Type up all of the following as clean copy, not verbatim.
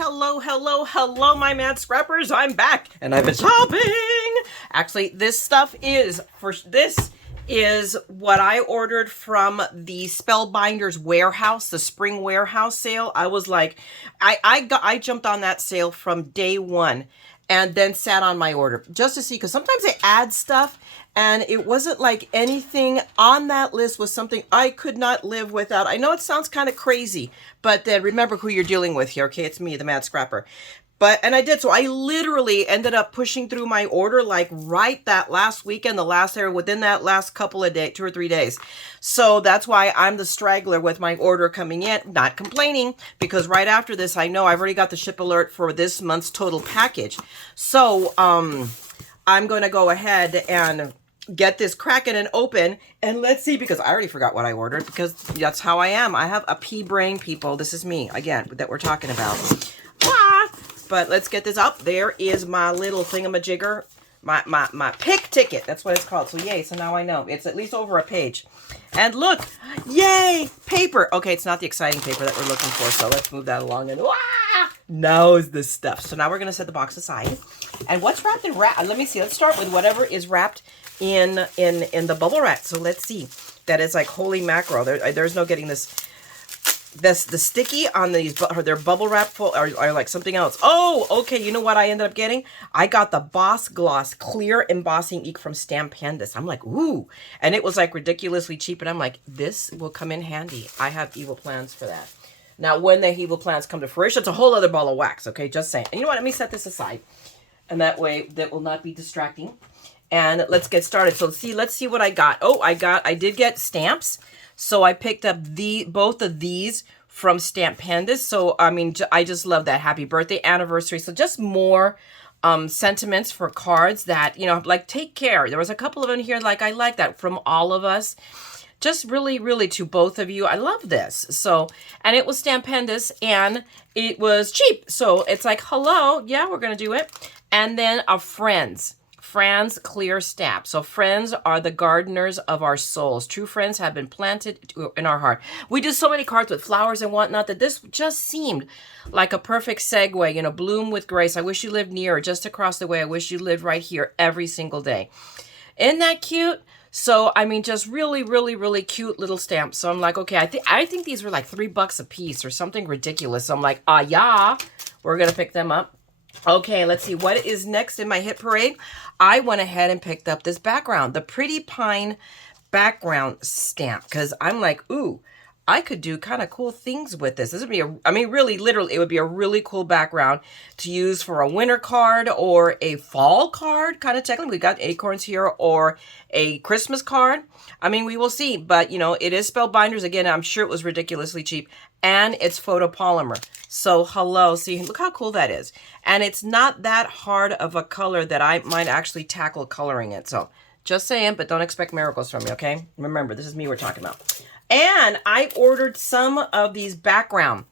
Hello, my mad scrappers. I'm back and I've been shopping. Actually, this is what I ordered from the Spellbinders warehouse, the spring warehouse sale. I was like, I jumped on that sale from day one and then sat on my order just to see, because sometimes they add stuff and it wasn't like anything on that list was something I could not live without. I know it sounds kind of crazy, but then remember who you're dealing with here, okay? It's me, the Mad Scrapper. And I did. So I literally ended up pushing through my order like right that last weekend, within that last couple of days, 2 or 3 days. So that's why I'm the straggler with my order coming in, not complaining, because right after this, I know I've already got the ship alert for this month's total package. So I'm going to go ahead and get this cracking and open, and let's see, because I already forgot what I ordered, because that's how I am. I have a pea brain, people. This is me, again, that we're talking about. But let's get this up. There is my little thingamajigger, my pick ticket. That's what it's called. So yay, so now I know. It's at least over a page. And look, yay, paper. Okay, it's not the exciting paper that we're looking for, so let's move that along. And now is the stuff. So now we're going to set the box aside. And what's wrapped in wrap? Let me see. Let's start with whatever is wrapped in the bubble wrap. So let's see. That is like holy mackerel. There's no getting this. The sticky on these, their bubble wrap full are like something else. Oh, okay. You know what I ended up getting? I got the Boss Gloss Clear Embossing Ink from Spellbinders. I'm like, ooh. And it was like ridiculously cheap. And I'm like, this will come in handy. I have evil plans for that. Now, when the evil plans come to fruition, it's a whole other ball of wax. Okay, just saying. And you know what? Let me set this aside. And that way, that will not be distracting. And let's get started. So let's see what I got. Oh, I did get stamps. So I picked up both of these from Spellbinders. So, I mean, I just love that. Happy birthday, anniversary. So just more sentiments for cards that, you know, like take care. There was a couple of them here, like I like that, from all of us. Just really, really to both of you. I love this. So, and it was Spellbinders and it was cheap. So it's like, hello, yeah, we're going to do it. And then a Friends clear stamp. So friends are the gardeners of our souls. True friends have been planted in our heart. We do so many cards with flowers and whatnot that this just seemed like a perfect segue. You know, bloom with grace. I wish you lived near or just across the way. I wish you lived right here every single day. Isn't that cute? So, I mean, just really, really, really cute little stamps. So I'm like, okay, I think these were like $3 a piece or something ridiculous. So I'm like, yeah, we're going to pick them up. Okay, let's see what is next in my hit parade. I went ahead and picked up this background, the Pretty Pine background stamp, because I'm like, ooh, I could do kind of cool things with this. This would be really, literally, it would be a really cool background to use for a winter card or a fall card, kind of technically. We got acorns here, or a Christmas card. I mean, we will see, but you know, it is Spellbinders. Again, I'm sure it was ridiculously cheap, and it's photopolymer. So hello, see, look how cool that is. And it's not that hard of a color that I might actually tackle coloring it. So just saying, but don't expect miracles from me, okay? Remember, this is me we're talking about. And I ordered some of these background.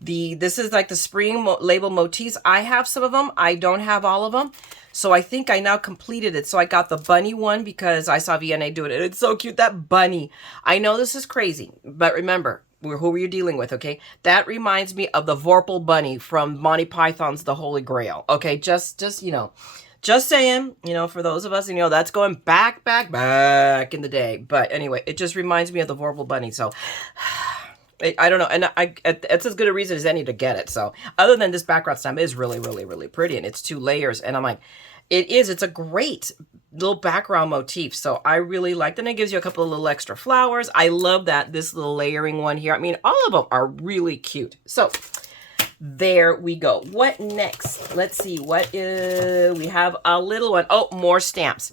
This is like the spring label motifs. I have some of them. I don't have all of them. So I think I now completed it. So I got the bunny one because I saw VNA do it. And it's so cute, that bunny. I know this is crazy, but remember, who are you dealing with, okay? That reminds me of the Vorpal bunny from Monty Python's The Holy Grail. Okay, just you know. Just saying, you know, for those of us, you know, that's going back in the day. But anyway, it just reminds me of the Vorpal bunny. So I don't know. And it's as good a reason as any to get it. So other than this background stamp is really, really, really pretty. And it's 2 layers. And I'm like, it's a great little background motif. So I really liked it. And it gives you a couple of little extra flowers. I love this little layering one here. I mean, all of them are really cute. So there we go. What next? Let's see. We have a little one. Oh, more stamps.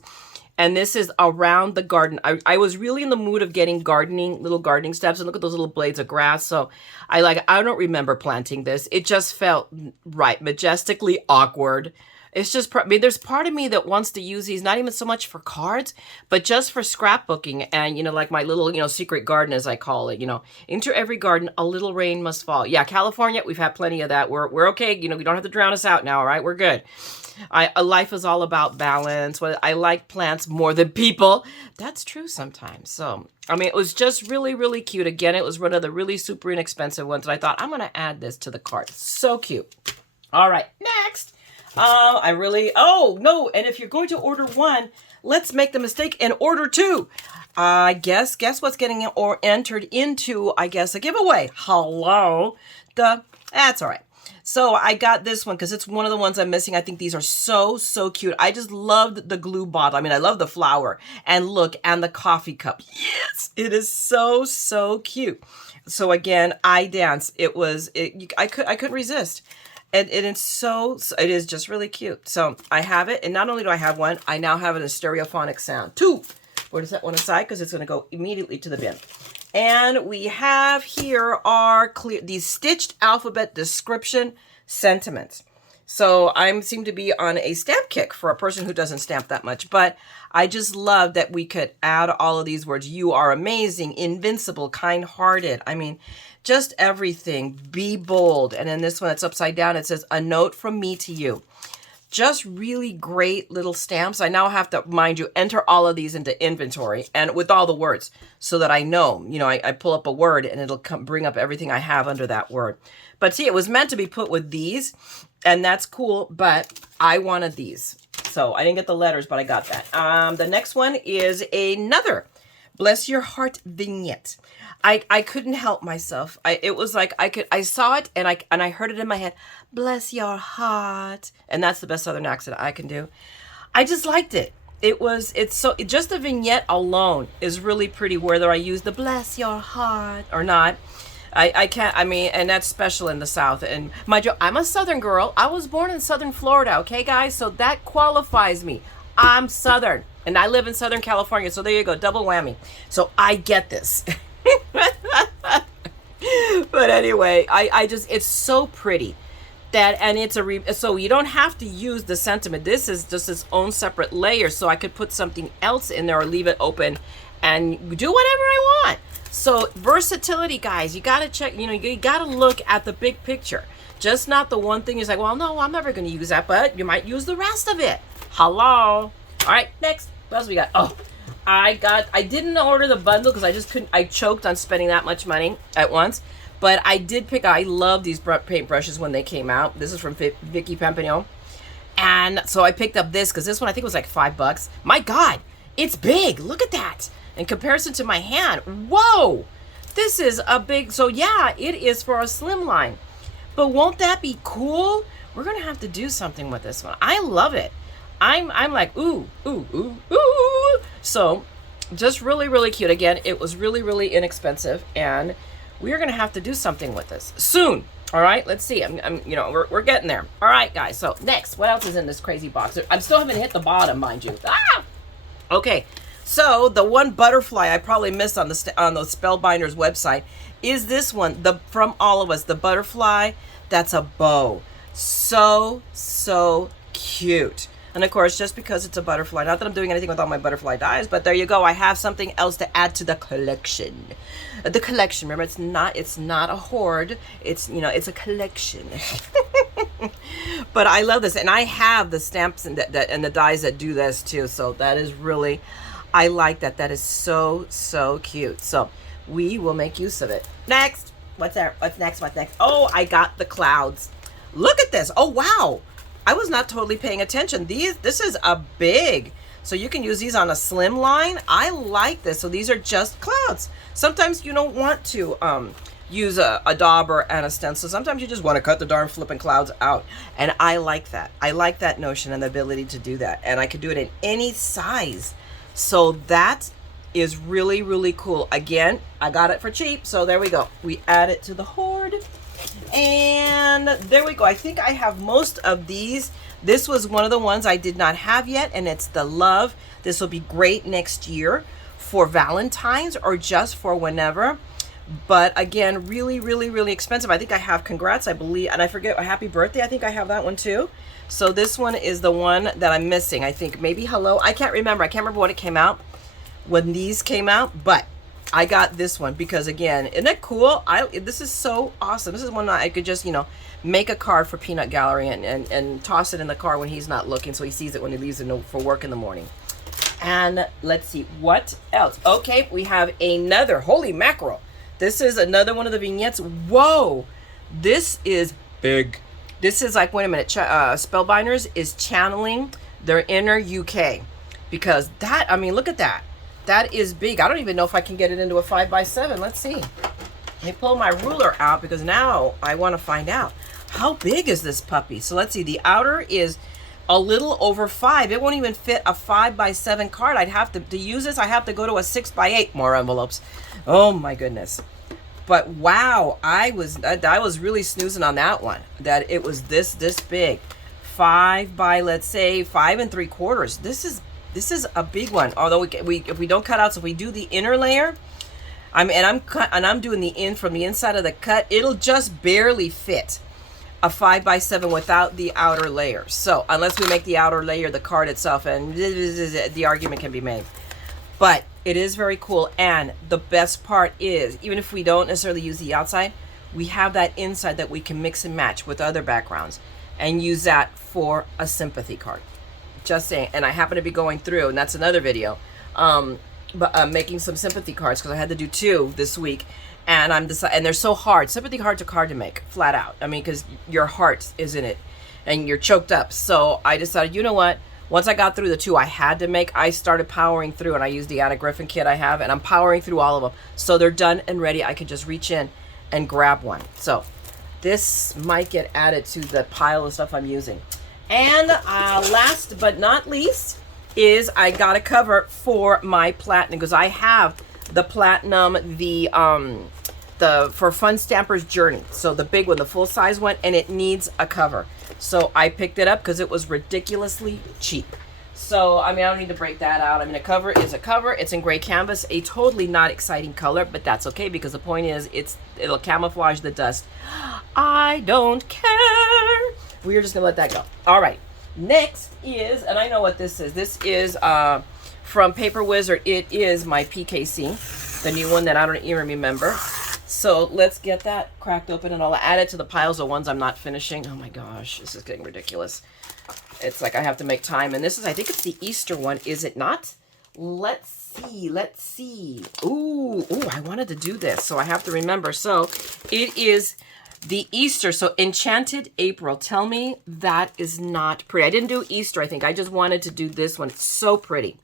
And this is around the garden. I was really in the mood of getting little gardening stamps. And look at those little blades of grass. So I don't remember planting this. It just felt right. Majestically awkward. It's just, I mean, there's part of me that wants to use these, not even so much for cards, but just for scrapbooking and, you know, like my little, you know, secret garden, as I call it, you know, into every garden, a little rain must fall. Yeah, California, we've had plenty of that. We're okay. You know, you don't have to drown us out now. All right. We're good. Life is all about balance. I like plants more than people. That's true sometimes. So, I mean, it was just really, really cute. Again, it was one of the really super inexpensive ones. And I thought, I'm going to add this to the cart. So cute. All right, next. Oh no, and if you're going to order one, let's make the mistake and order two. Guess what's getting or entered into, I guess, a giveaway. Hello. That's all right. So I got this one because it's one of the ones I'm missing. I think these are so, so cute. I just loved the glue bottle. I mean, I love the flower. And look, and the coffee cup. Yes, it is so, so cute. So again, I dance. I couldn't resist. And it is just really cute. So I have it. And not only do I have one, I now have it in stereophonic sound. Two. We're going to set one aside because it's going to go immediately to the bin. And we have here our these stitched alphabet description sentiments. So I seem to be on a stamp kick for a person who doesn't stamp that much. But I just love that we could add all of these words. You are amazing, invincible, kind-hearted. I mean, just everything. Be bold. And in this one, it's upside down. It says, a note from me to you. Just really great little stamps. I now have to, mind you, enter all of these into inventory and with all the words so that I know, I pull up a word and it'll bring up everything I have under that word. But see, it was meant to be put with these and that's cool, but I wanted these. So I didn't get the letters, but I got that. The next one is another Bless Your Heart vignette. I couldn't help myself. It was like I saw it and I heard it in my head. Bless your heart, and that's the best Southern accent I can do. I just liked it. Just the vignette alone is really pretty. Whether I use the bless your heart or not, I can't. I mean, and that's special in the South. And mind you, I'm a Southern girl. I was born in Southern Florida. Okay, guys, so that qualifies me. I'm Southern, and I live in Southern California. So there you go, double whammy. So I get this. But anyway, I just, it's so pretty that, and it's so you don't have to use the sentiment. This is just its own separate layer. So I could put something else in there or leave it open and do whatever I want. So versatility, guys, you got to check, you got to look at the big picture. Just not the one thing is like, well, no, I'm never going to use that, but you might use the rest of it. Hello. All right, next. What else we got? Oh, I didn't order the bundle because I just couldn't, I choked on spending that much money at once. But I did I love these paint brushes when they came out. This is from Vicky Pampignon. And so I picked up this because this one I think was like $5. My God, it's big. Look at that. In comparison to my hand. Whoa, this is a big, so yeah, it is for a slim line. But won't that be cool? We're going to have to do something with this one. I love it. I'm like, ooh, ooh, ooh, ooh. So just really, really cute. Again, it was really, really inexpensive. And we're going to have to do something with this soon. All right, let's see. We're getting there. All right, guys. So next, what else is in this crazy box? I'm still haven't hit the bottom, mind you. Ah! Okay. So the one butterfly I probably missed on the Spellbinders website is this one, from all of us, the butterfly that's a bow. So cute. And of course, just because it's a butterfly, not that I'm doing anything with all my butterfly dies, but there you go. I have something else to add to the collection. The collection, remember, it's not a hoard. It's a collection. But I love this, and I have the stamps and the dies that do this too. So that is really, I like that. That is so cute. So we will make use of it. Next, what's there? What's next? Oh, I got the clouds. Look at this. Oh wow. I was not totally paying attention. This is a big, so you can use these on a slim line. I like this. So these are just clouds. Sometimes you don't want to use a dauber and a stencil. Sometimes you just want to cut the darn flipping clouds out. And I like that. I like that notion and the ability to do that. And I could do it in any size. So that is really, really cool. Again, I got it for cheap. So there we go. We add it to the hoard. And there we go. I think I have most of these. This was one of the ones I did not have yet, and it's the Love. This will be great next year for Valentine's or just for whenever. But again, really, really, really expensive. I think I have Congrats, I believe, and I forget, a Happy Birthday. I think I have that one too. So this one is the one that I'm missing. I think maybe Hello. I can't remember. I can't remember when it came out, when these came out, but I got this one because, again, isn't that cool? This is so awesome. This is one that I could just, make a card for Peanut Gallery and toss it in the car when he's not looking, so he sees it when he leaves for work in the morning. And let's see, what else? Okay, we have another, holy mackerel. This is another one of the vignettes. Whoa, this is big. This is like, wait a minute, Spellbinders is channeling their inner UK, because that, I mean, look at that. That is big. I don't even know if I can get it into a 5x7. Let's see. Let me pull my ruler out, because now I want to find out how big is this puppy. So let's see. The outer is a little over 5. It won't even fit a 5x7 card. I'd have to use this. I have to go to a 6x8. More envelopes. Oh my goodness. But wow, I was really snoozing on that one, that it was this big. 5 by, let's say, 5 3/4. This is a big one. Although if we don't cut out, so if we do the inner layer, I'm doing the in from the inside of the cut, it'll just barely fit a 5x7 without the outer layer. So unless we make the outer layer the card itself, and the argument can be made. But it is very cool, and the best part is, even if we don't necessarily use the outside, we have that inside that we can mix and match with other backgrounds and use that for a sympathy card. Just saying. And I happen to be going through, and that's another video, making some sympathy cards, because I had to do 2 this week, and and they're so hard. Sympathy cards are hard to make, flat out. I mean, because your heart is in it and you're choked up. So I decided, you know what? Once I got through the 2 I had to make, I started powering through, and I used the Anna Griffin kit I have, and I'm powering through all of them. So they're done and ready. I can just reach in and grab one. So this might get added to the pile of stuff I'm using. And last but not least is I got a cover for my platinum, because I have the platinum, for Fun Stamper's Journey. So the big one, the full size one, and it needs a cover. So I picked it up because it was ridiculously cheap. So, I mean, I don't need to break that out. I mean, a cover is a cover. It's in gray canvas, a totally not exciting color, but that's okay, because the point is it'll camouflage the dust. I don't care. We're just gonna let that go. All right, next is, and I know what this is. This is from Paper Wizard. It is my PKC, the new one that I don't even remember. So let's get that cracked open, and I'll add it to the piles of ones I'm not finishing. Oh my gosh, this is getting ridiculous. It's like I have to make time. And this is, I think it's the Easter one, is it not? Let's see. Ooh, I wanted to do this, so I have to remember. So it is the Easter, so Enchanted April. Tell me that is not pretty. I didn't do Easter, I think. I just wanted to do this one. It's so pretty.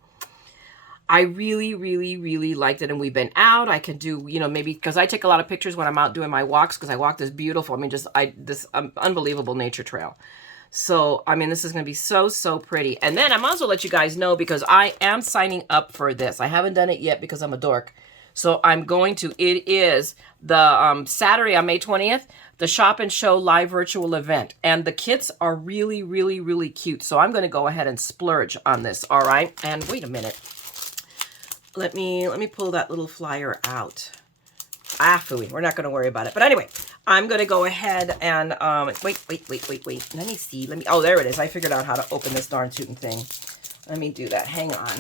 I really, really, really liked it, and we've been out. I can do, you know, maybe, because I take a lot of pictures when I'm out doing my walks, because I walk this beautiful, I mean, this unbelievable nature trail. So, I mean, this is going to be so, so pretty. And then I might as well let you guys know, because I am signing up for this. I haven't done it yet because I'm a dork. So I'm going to. It is the Saturday on May 20th, the Shop and Show live virtual event. And the kits are really, really, really cute. So I'm going to go ahead and splurge on this, all right? And wait a minute. Let me pull that little flyer out. Phooey, we're not going to worry about it. But anyway, I'm going to go ahead and, wait. Let me see. Oh, there it is. I figured out how to open this darn tootin' thing. Let me do that. Hang on.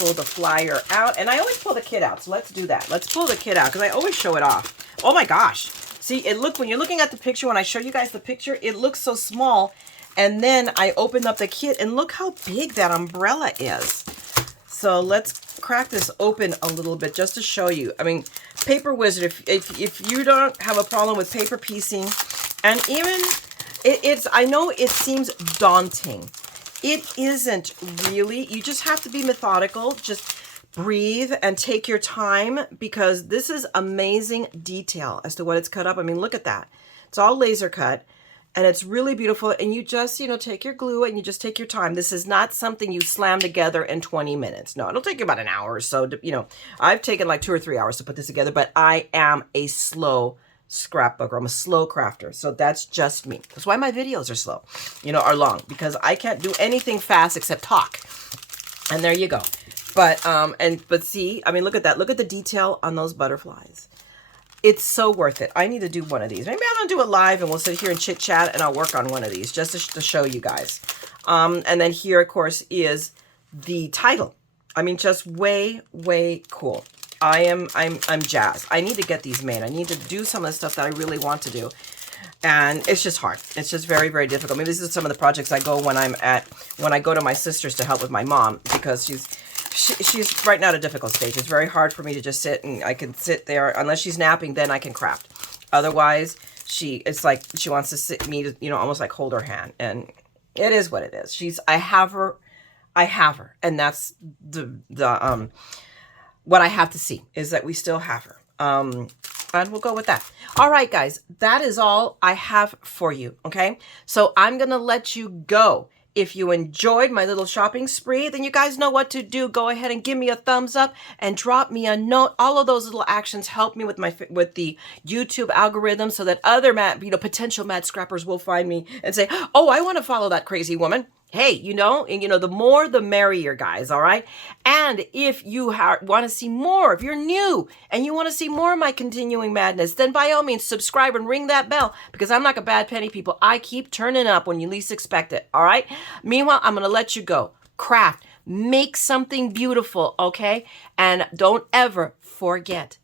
Pull the flyer out. And I always pull the kit out. So let's do that. Let's pull the kit out, because I always show it off. Oh my gosh. See, when you're looking at the picture, when I show you guys the picture, it looks so small. And then I opened up the kit, and look how big that umbrella is. So let's crack this open a little bit just to show you. I mean, Paper Wizard, if you don't have a problem with paper piecing, and even, I know it seems daunting. It isn't really. You just have to be methodical. Just breathe and take your time, because this is amazing detail as to what it's cut up. I mean, look at that. It's all laser cut. And it's really beautiful. And you just, you know, take your glue and you just take your time. This is not something you slam together in 20 minutes. No, it'll take you about an hour or so. You know, I've taken like 2 or 3 hours to put this together, but I am a slow scrapbooker. I'm a slow crafter. So that's just me. That's why my videos are slow, you know, are long, because I can't do anything fast except talk. And there you go. But see, I mean, look at that. Look at the detail on those butterflies. It's so worth it. I need to do one of these. Maybe I'm going to do it live, and we'll sit here and chit chat, and I'll work on one of these just to show you guys. And then here, of course, is the title. I mean, just way, way cool. I'm jazzed. I need to get these made. I need to do some of the stuff that I really want to do. And it's just hard. It's just very, very difficult. Maybe this is some of the projects I go when I go to my sister's to help with my mom, because she's right now at a difficult stage. It's very hard for me to just sit, and I can sit there unless she's napping, then I can craft. Otherwise, it's like she wants to sit me to, you know, almost like hold her hand, and it is what it is. I have her, and that's what I have to see is that we still have her. And we'll go with that. All right, guys, that is all I have for you. Okay, so I'm gonna let you go. If you enjoyed my little shopping spree, then you guys know what to do. Go ahead and give me a thumbs up and drop me a note. All of those little actions help me with the YouTube algorithm, so that other potential mad scrappers will find me and say, "Oh, I want to follow that crazy woman." Hey, you know, the more the merrier, guys, all right? And if you want to see more, if you're new and you want to see more of my continuing madness, then by all means, subscribe and ring that bell, because I'm like a bad penny, people. I keep turning up when you least expect it, all right? Meanwhile, I'm going to let you go. Craft. Make something beautiful, okay? And don't ever forget,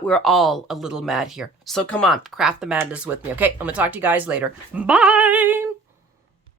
we're all a little mad here. So come on, craft the madness with me, okay? I'm going to talk to you guys later. Bye!